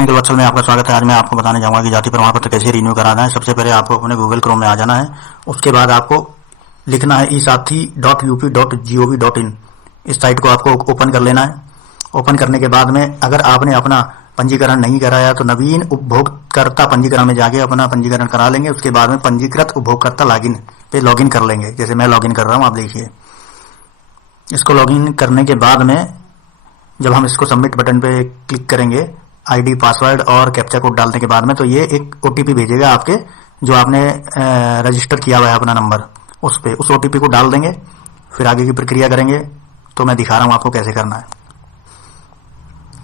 Technical workshop में आपका स्वागत है। आज मैं आपको बताने जाऊंगा कि जाति प्रमाण पत्र कैसे रिन्यू कराना है। सबसे पहले आपको अपने गूगल क्रोम में आ जाना है। उसके बाद आपको लिखना है eSathi.up.gov.in। इस साइट को आपको ओपन कर लेना है। ओपन करने के बाद में अगर आपने अपना पंजीकरण नहीं कराया तो नवीन उपभोक्ता पंजीकरण में जाके अपना पंजीकरण करा लेंगे। उसके बाद में पंजीकृत उपभोक्ता लॉगिन पे लॉगिन कर लेंगे। जैसे मैं लॉगिन कर रहा हूँ, आप देखिए। इसको लॉगिन करने के बाद में जब हम इसको सबमिट बटन पे क्लिक करेंगे, आईडी, पासवर्ड और कैप्चा कोड डालने के बाद में, तो ये एक ओटीपी भेजेगा आपके, जो आपने रजिस्टर किया हुआ है अपना नंबर, उस ओटीपी को डाल देंगे। फिर आगे की प्रक्रिया करेंगे। तो मैं दिखा रहा हूं आपको कैसे करना है।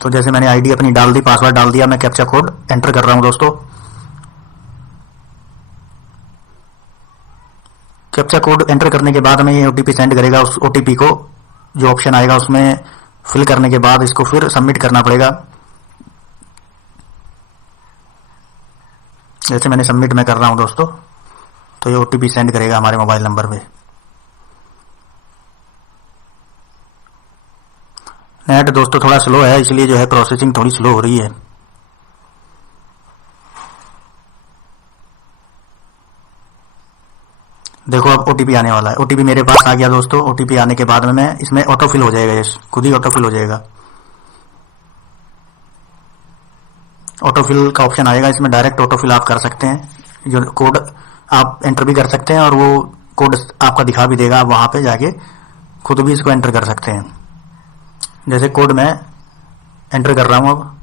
तो जैसे मैंने आईडी अपनी डाल दी, पासवर्ड डाल दिया, मैं कैप्चा कोड एंटर कर रहा हूं दोस्तों। कैप्चा कोड एंटर करने के बाद में ये ओटीपी सेंड करेगा। उस ओटीपी को जो ऑप्शन आएगा उसमें फिल करने के बाद इसको फिर सबमिट करना पड़ेगा। जैसे मैंने सबमिट में कर रहा हूं दोस्तों, तो ये ओटीपी सेंड करेगा हमारे मोबाइल नंबर पे। नेट दोस्तों थोड़ा स्लो है, इसलिए जो है प्रोसेसिंग थोड़ी स्लो हो रही है। देखो अब ओटीपी आने वाला है। ओटीपी मेरे पास आ गया दोस्तों। ओटीपी आने के बाद में मैं इसमें ऑटोफिल हो जाएगा, ये खुद ही ऑटोफिल हो जाएगा। ऑटोफिल का ऑप्शन आएगा, इसमें डायरेक्ट ऑटोफिल आप कर सकते हैं। जो कोड आप एंटर भी कर सकते हैं और वो कोड आपका दिखा भी देगा। आप वहां पे जाके खुद भी इसको एंटर कर सकते हैं। जैसे कोड मैं एंटर कर रहा हूं। अब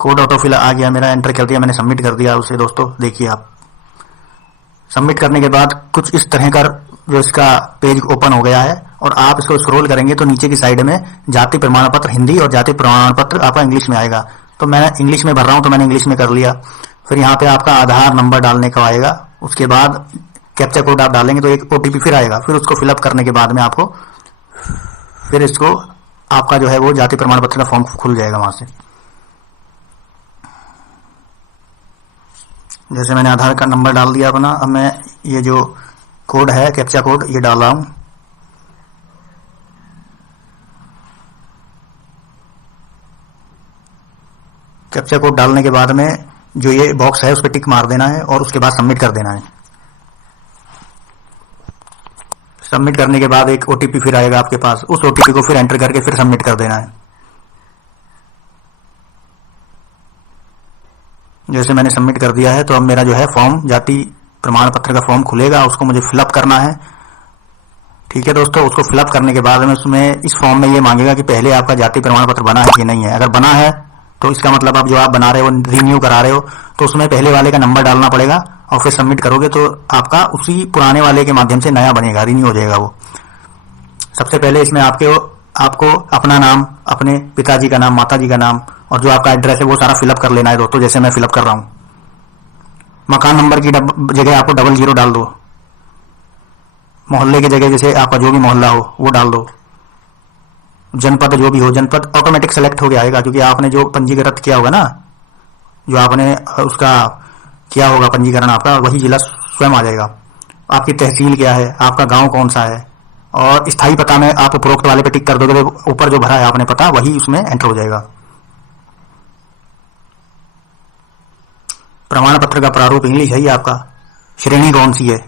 कोड ऑटोफिल आ गया मेरा, एंटर कर दिया मैंने, सबमिट कर दिया उसे दोस्तों। देखिए आप, सबमिट करने के बाद कुछ इस तरह का जो इसका पेज ओपन हो गया है। और आप इसको स्क्रॉल करेंगे तो नीचे की साइड में जाति प्रमाण पत्र हिंदी और जाति प्रमाण पत्र आपका इंग्लिश में आएगा। तो मैं इंग्लिश में भर रहा हूं, तो मैंने इंग्लिश में कर लिया। फिर यहाँ पे आपका आधार नंबर डालने का आएगा। उसके बाद कैप्चा कोड आप डालेंगे तो एक ओटीपी फिर आएगा। फिर उसको फिलअप करने के बाद में आपको फिर इसको आपका जो है वो जाति प्रमाण पत्र का फॉर्म खुल जाएगा वहां से। जैसे मैंने आधार का नंबर डाल दिया अपना। अब मैं ये जो कोड है, कैप्चा कोड, ये डाल रहा हूं। कैप्चा कोड डालने के बाद में जो ये बॉक्स है उस पर टिक मार देना है और उसके बाद सबमिट कर देना है। सबमिट करने के बाद एक ओटीपी फिर आएगा आपके पास। उस ओटीपी को फिर एंटर करके फिर सबमिट कर देना है। जैसे मैंने सबमिट कर दिया है, तो अब मेरा जो है फॉर्म, जाति प्रमाण पत्र का फॉर्म खुलेगा। उसको मुझे फिलअप करना है। ठीक है दोस्तों, उसको फिलअप करने के बाद में उसमें इस फॉर्म में ये मांगेगा कि पहले आपका जाति प्रमाण पत्र बना है कि नहीं है। अगर बना है तो इसका मतलब आप जो आप बना रहे हो, रिन्यू करा रहे हो, तो उसमें पहले वाले का नंबर डालना पड़ेगा और फिर सबमिट करोगे तो आपका उसी पुराने वाले के माध्यम से नया बनेगा, रिन्यू हो जाएगा वो। सबसे पहले इसमें आपको अपना नाम, अपने पिताजी का नाम, माताजी का नाम और जो आपका एड्रेस है वो सारा फिलअप कर लेना है दोस्तों। जैसे मैं फिलअप कर रहा हूं। मकान नंबर की जगह आपको 00 डाल दो। मोहल्ले की जगह जैसे आपका जो भी मोहल्ला हो वो डाल दो। जनपद जो भी हो, जनपद ऑटोमेटिक सेलेक्ट हो गया आएगा, क्योंकि आपने जो पंजीकृत किया होगा ना, जो आपने उसका किया होगा पंजीकरण आपका, वही जिला स्वयं आ जाएगा। आपकी तहसील क्या है, आपका गांव कौन सा है, और स्थायी पता में आप उपरोक्त वाले पे टिक कर दोगे तो ऊपर जो भरा है आपने पता, वही उसमें एंटर हो जाएगा। प्रमाण पत्र का प्रारूप इंग्लिश है ही आपका। श्रेणी कौन सी है,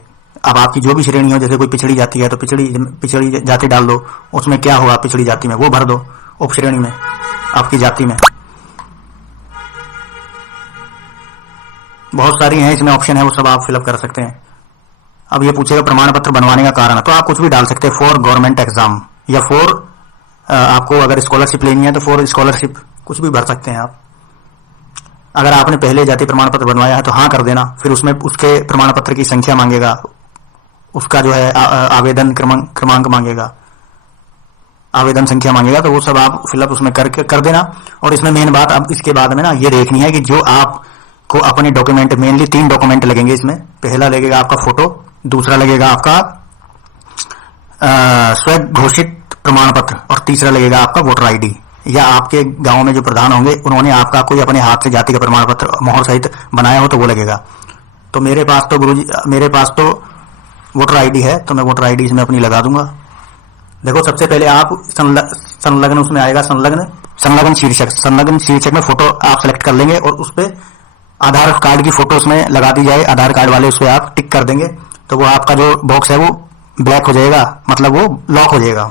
अब आपकी जो भी श्रेणी हो, जैसे कोई पिछड़ी जाति है तो पिछड़ी जाति डाल दो। उसमें क्या होगा पिछड़ी जाति में वो भर दो, उप श्रेणी में, आपकी जाति में। बहुत सारी हैं इसमें ऑप्शन है, वो सब आप फिलअप कर सकते हैं। अब ये पूछेगा प्रमाण पत्र बनवाने का कारण, तो आप कुछ भी डाल सकते हैं। फॉर गवर्नमेंट एग्जाम या फॉर आपको अगर स्कॉलरशिप लेनी है तो फॉर स्कॉलरशिप, कुछ भी भर सकते हैं आप। अगर आपने पहले जाति प्रमाण पत्र बनवाया है तो हाँ कर देना। फिर उसमें उसके प्रमाण पत्र की संख्या मांगेगा, उसका जो है आवेदन क्रमांक मांगेगा, आवेदन संख्या मांगेगा, तो वो सब आप फिलअप उसमें कर देना। और इसमें मेन बात अब इसके बाद में ना ये देखनी है कि जो आपको अपने डॉक्यूमेंट, मेनली 3 डॉक्यूमेंट लगेंगे इसमें। पहला लगेगा आपका फोटो, दूसरा लगेगा आपका स्वघोषित प्रमाण पत्र और तीसरा लगेगा आपका वोटर आईडी। या आपके गांव में जो प्रधान होंगे उन्होंने आपका कोई अपने हाथ से जाति का प्रमाण पत्र मोहर सहित बनाया हो तो वो लगेगा। तो मेरे पास तो गुरुजी, मेरे पास तो वोटर आईडी है, तो मैं वोटर आईडी इसमें अपनी लगा दूंगा। देखो सबसे पहले आप संलग्न उसमें आएगा, संलग्न संलग्न शीर्षक में फोटो आप सेलेक्ट कर लेंगे और उस पे आधार कार्ड की फोटो उसमें लगा दी जाए, आधार कार्ड वाले उस पे आप टिक कर देंगे तो वो आपका जो बॉक्स है वो ब्लैक हो जाएगा, मतलब वो लॉक हो जाएगा।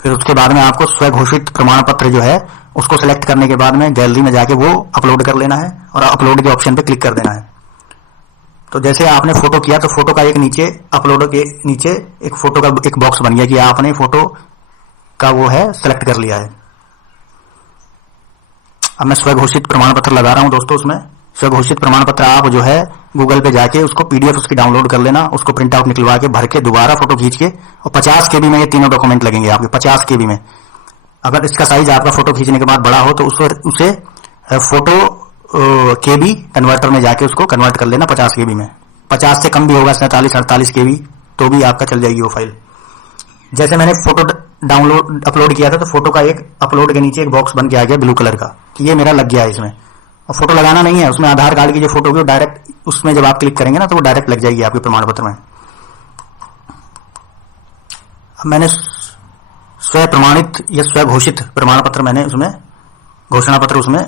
फिर उसके बाद में आपको स्वघोषित प्रमाण पत्र जो है उसको सेलेक्ट करने के बाद में गैलरी में जाके वो अपलोड कर लेना है और अपलोड के ऑप्शन पे क्लिक कर देना है। तो जैसे आपने फोटो किया तो फोटो का एक नीचे अपलोड के नीचे एक फोटो का एक बॉक्स बन गया कि आपने फोटो का वो है सेलेक्ट कर लिया है। अब मैं स्वघोषित प्रमाण पत्र लगा रहा हूं दोस्तों। उसमें स्वघोषित प्रमाण पत्र आप जो है गूगल पे जाके उसको पीडीएफ उसकी डाउनलोड कर लेना, उसको प्रिंट आउट निकलवा के भर के दोबारा फोटो खींच के, और 50 केबी में ये तीनों डॉक्यूमेंट लगेंगे आपके 50 केबी में। अगर इसका साइज आपका फोटो खींचने के बाद बड़ा हो तो उसे फोटो केबी कन्वर्टर में जाके उसको कन्वर्ट कर लेना 50 केबी में। 50 से कम भी होगा 47-48 केबी तो भी आपका चल जाएगी वो फाइल। जैसे मैंने फोटो डाउनलोड अपलोड किया था तो फोटो का एक अपलोड के नीचे एक बॉक्स बन के आ गया ब्लू कलर का कि ये मेरा लग गया है इसमें। और फोटो लगाना नहीं है, उसमें आधार कार्ड की जो फोटो होगी डायरेक्ट उसमें जब आप क्लिक करेंगे ना तो वो डायरेक्ट लग जाएगी आपके प्रमाण पत्र में। अब मैंने स्व प्रमाणित या स्व घोषित प्रमाण पत्र मैंने उसमें घोषणा पत्र उसमें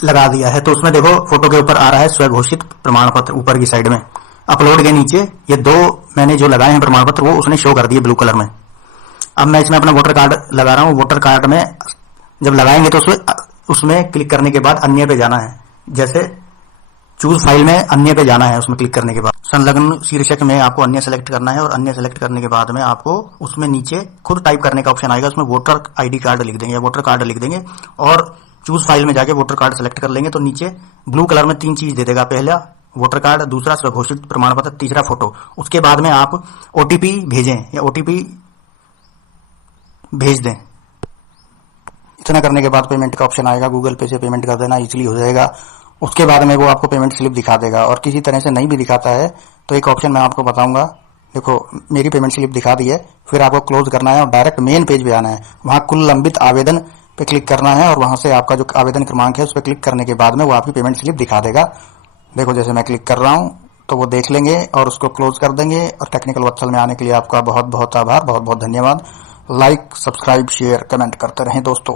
लगा दिया है। तो उसमें देखो फोटो के ऊपर आ रहा है स्व घोषित प्रमाण पत्र ऊपर की साइड में, अपलोड के नीचे ये दो मैंने जो लगाए हैं प्रमाण पत्र वो उसने शो कर दिए ब्लू कलर में। अब मैं इसमें अपना वोटर कार्ड लगा रहा हूं। वोटर कार्ड में जब लगाएंगे तो उसमें क्लिक करने के बाद अन्य पे जाना है, जैसे चूज फाइल में अन्य पे जाना है। उसमें क्लिक करने के बाद संलग्न शीर्षक में आपको अन्य सेलेक्ट करना है और अन्य सेलेक्ट करने के बाद में आपको उसमें नीचे खुद टाइप करने का ऑप्शन आएगा, उसमें वोटर आईडी कार्ड लिख देंगे, वोटर कार्ड लिख देंगे और चूज फाइल में जाके वोटर कार्ड सेलेक्ट कर लेंगे तो नीचे ब्लू कलर में 3 चीज दे देगा, पहला वोटर कार्ड, दूसरा स्वघोषित प्रमाण पत्र, तीसरा फोटो। उसके बाद में आप ओटीपी भेजें या ओटीपी भेज दें। इतना करने के बाद पेमेंट का ऑप्शन आएगा, गूगल पे से पेमेंट कर देना इजीली हो जाएगा। उसके बाद में वो आपको पेमेंट स्लिप दिखा देगा और किसी तरह से नहीं भी दिखाता है तो एक ऑप्शन मैं आपको बताऊंगा। देखो मेरी पेमेंट स्लिप दिखा दी है, फिर आपको क्लोज करना है और डायरेक्ट मेन पेज पे आना है। वहां कुल लंबित आवेदन पे क्लिक करना है और वहां से आपका जो आवेदन क्रमांक है उस पर क्लिक करने के बाद में वो आपकी पेमेंट स्लिप दिखा देगा। देखो जैसे मैं क्लिक कर रहा हूं तो वो देख लेंगे और उसको क्लोज कर देंगे। और टेक्निकल वत्सल में आने के लिए आपका बहुत बहुत आभार, बहुत बहुत धन्यवाद। लाइक, सब्सक्राइब, शेयर, कमेंट करते रहें दोस्तों।